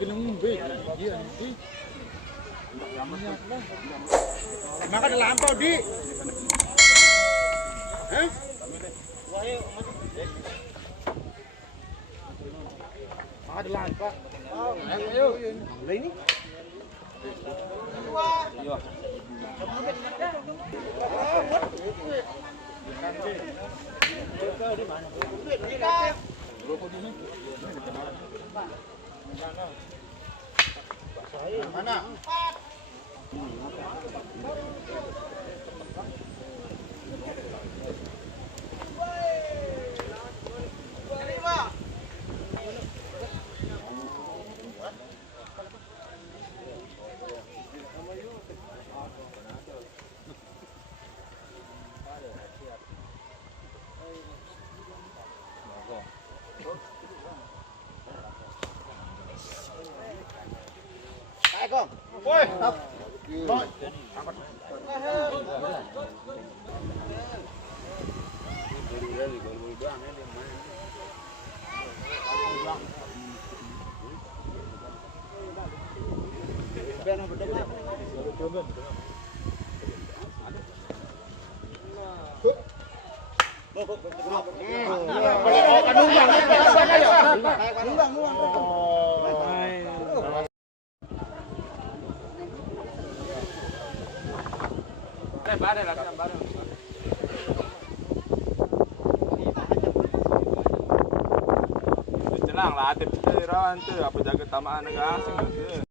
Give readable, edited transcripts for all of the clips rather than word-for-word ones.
Genombe. Iya, nanti. Maka ada lampau di. Hah? Ada lampau. Ayo. Lah ini. Iya. Mana? Con. Ôi. Rồi. Ba đây là ba đây. Tenang lah, terang tu apa jaga tamaan negara asing tu.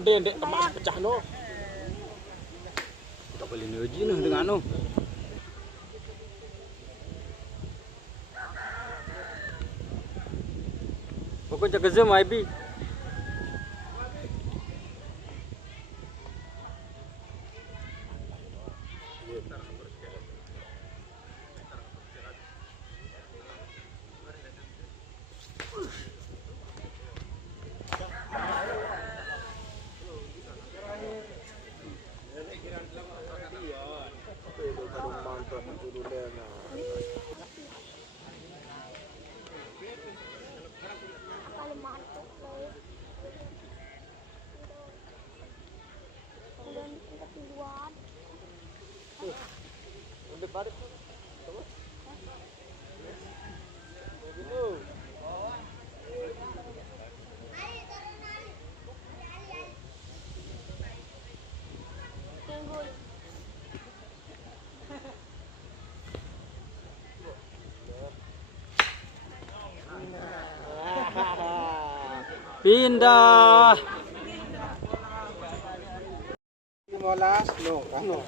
Ndek emas pecah no. Tak boleh nuji noh dengan no. Pokok jaga zoom IB. Pindah. 15 no, ano?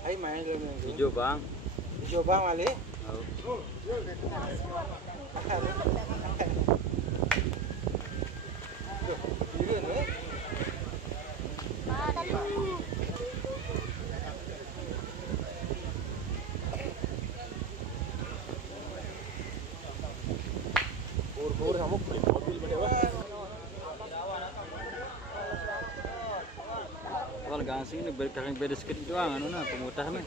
Ay main lang. Video bang? Video bang ali? Oo. Pur kamu beli mobil berdua. Kalau gangsing ini berkali beda sedikit doang, anu na pemutah mah.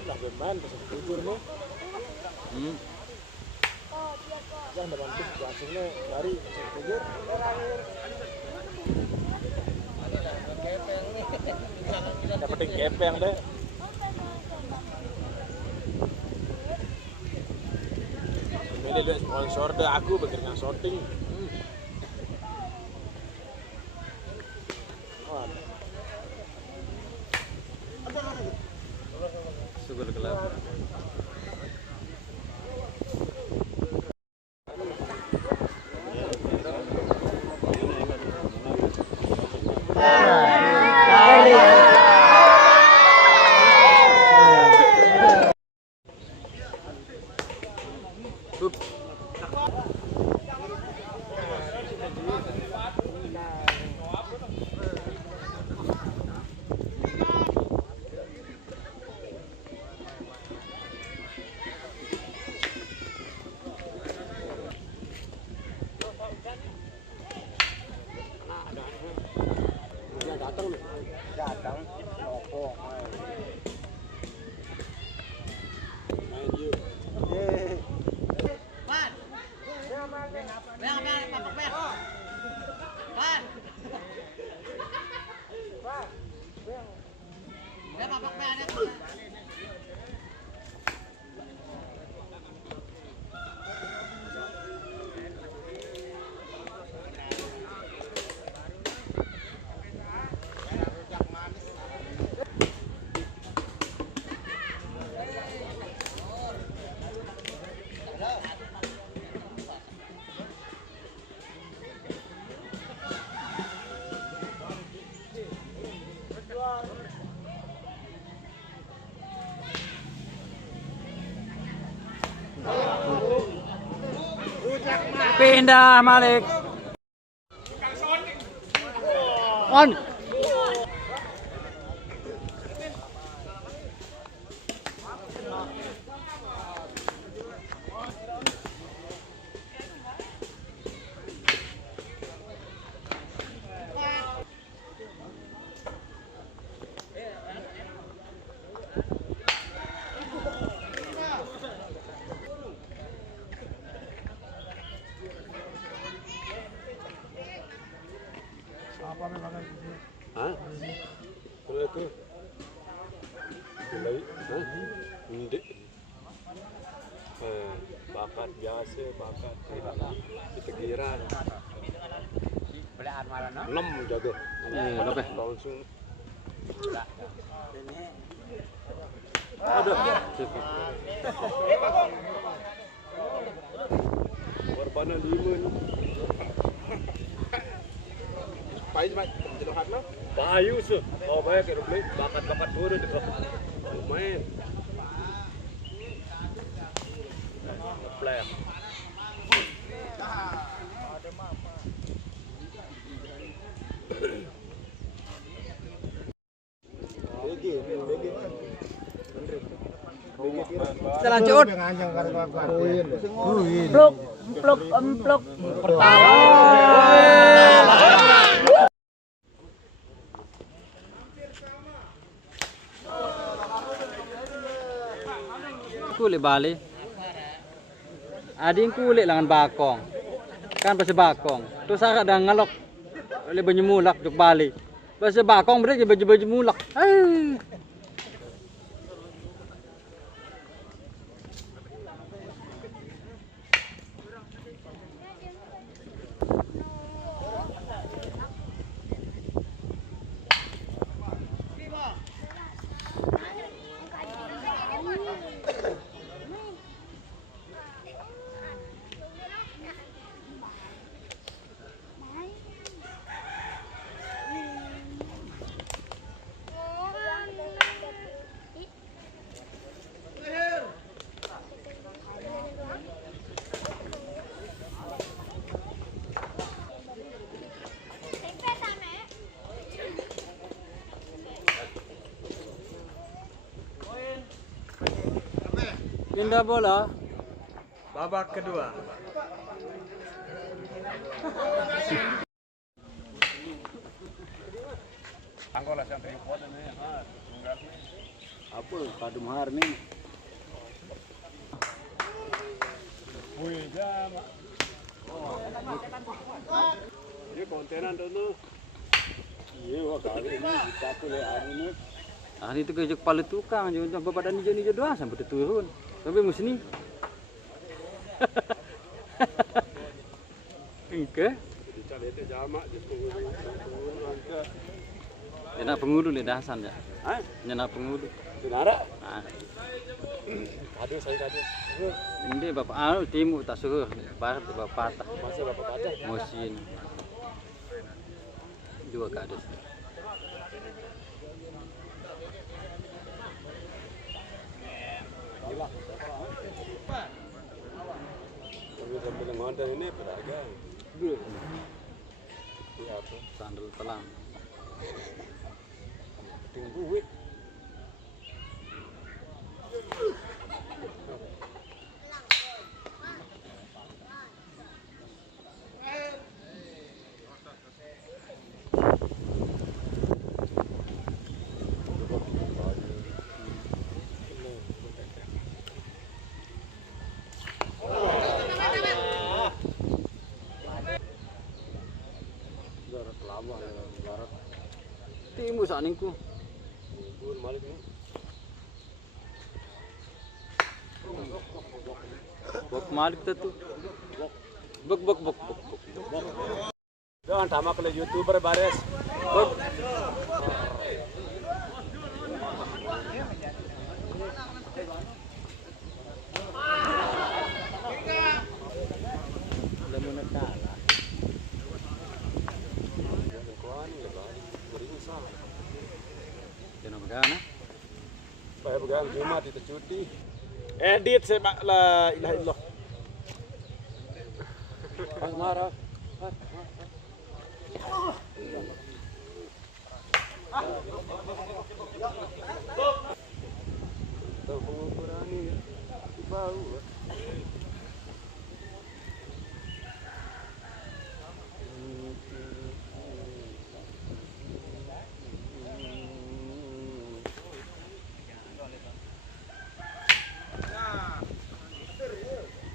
Ada beban pas tidur nih. Jangan bantu gangsingnya dari tidur. Dapetin kepeng deh. Ini dia sponsor deh aku bekerja shooting. Sugar gelap. Tang opo. Main yuk. Ban. Bang, papak ben. Ban. Bang, papak ben ya. Pindah Malik. On. Hah? Kalau itu Gulai, hah? Hindi. Bakat biasa, bakat di tegiran. Belaan malah no. 6 jago. Berapa? Langsung. Aduh. Korbannya 5 nih. Pakai cuma jenuhat lah. Bayu sih. Oh banyak kayak beli bakat-bakat turun di klub. Main. Ngeplay. Jalan Ciut. Emplok, emplok, emplok. Kulit Bali. Ading kulit langan bakong. Kan pasti bakong. Terus ada ngalok oleh baju mulak juk Bali. Pasti bakong berarti baju mulak. Pindah bola. Babak kedua. Angkola sampai kuat ini. Apa kadum har nih? Wih, jama. Ini kontenan tuh. Iya, wah kali ini kita tuh lihat ini. Ah itu kejuk palu tukang, jangan bapak dan nijo doang sampai turun. Sampai musni. Engke. Dicari itu jamak di pengurus. Yana pengulu le dasan ya. Hah? Yana pengulu. Denara? Ah. Aduh, saya tadi. Ini bapak anu timu tak suruh barat bapak patah. Masih bapak patah. Mosin. Dua kades. Gila. Tapi sambil ngonten ini beragam. Iya apa? Sandal telang. Tunggu. Imo sa aning ko. Bok malik ta tu. Bok. Jangan tamak le YouTuber bares. Bok. Jangan magana. Supaya pegang Jumat itu cuti. Edit sepak la ilaha illallah. Pas marah. Tahu pengukuran ini bau.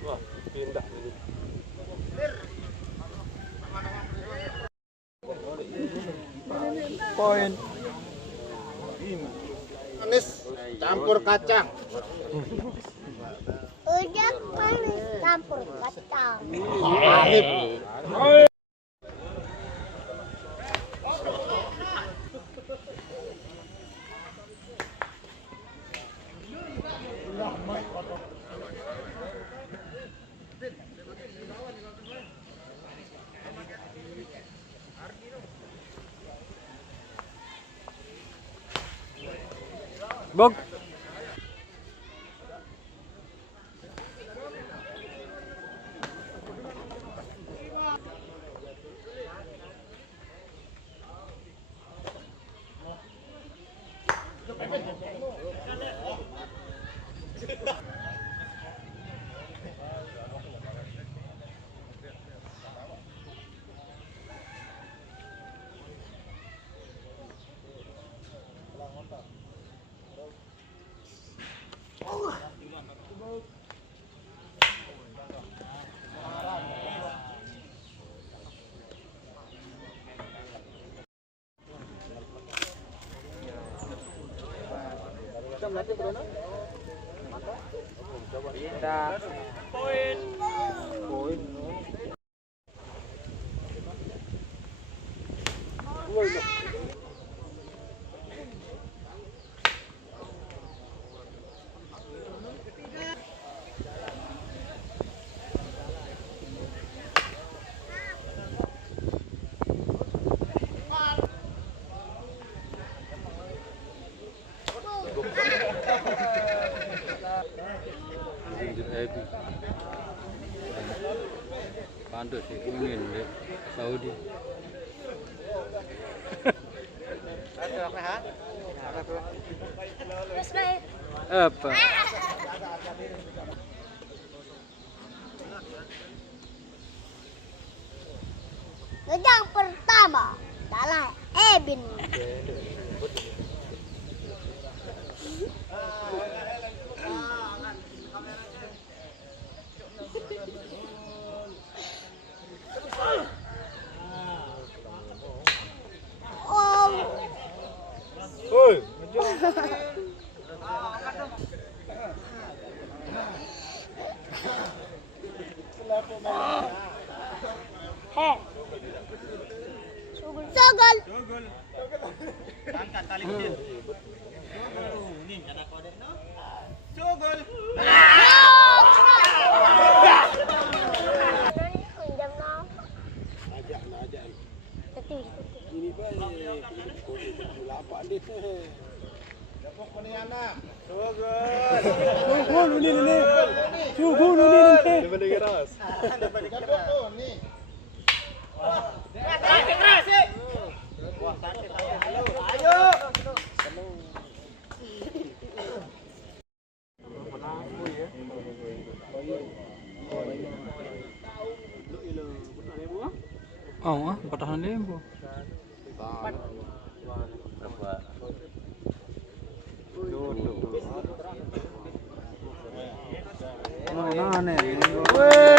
Wah, pindah ini. Poin. Manis campur kacang. Udah manis campur kacang. Bok. Pantas sih ingin deh Saudi. Apa? Yang pertama adalah Ebin. Oi, Sogol. Angkat tali kecil. Ini kada kode no. Sugol. Jam na. ajak. Tetis. Ini baik. Lapa dit. Dapok mana anak? Sugul ini. Sugul ini. Daripada keras. Dapok tuh nih. Ayo. Oh, patahan lembo. Mana nih?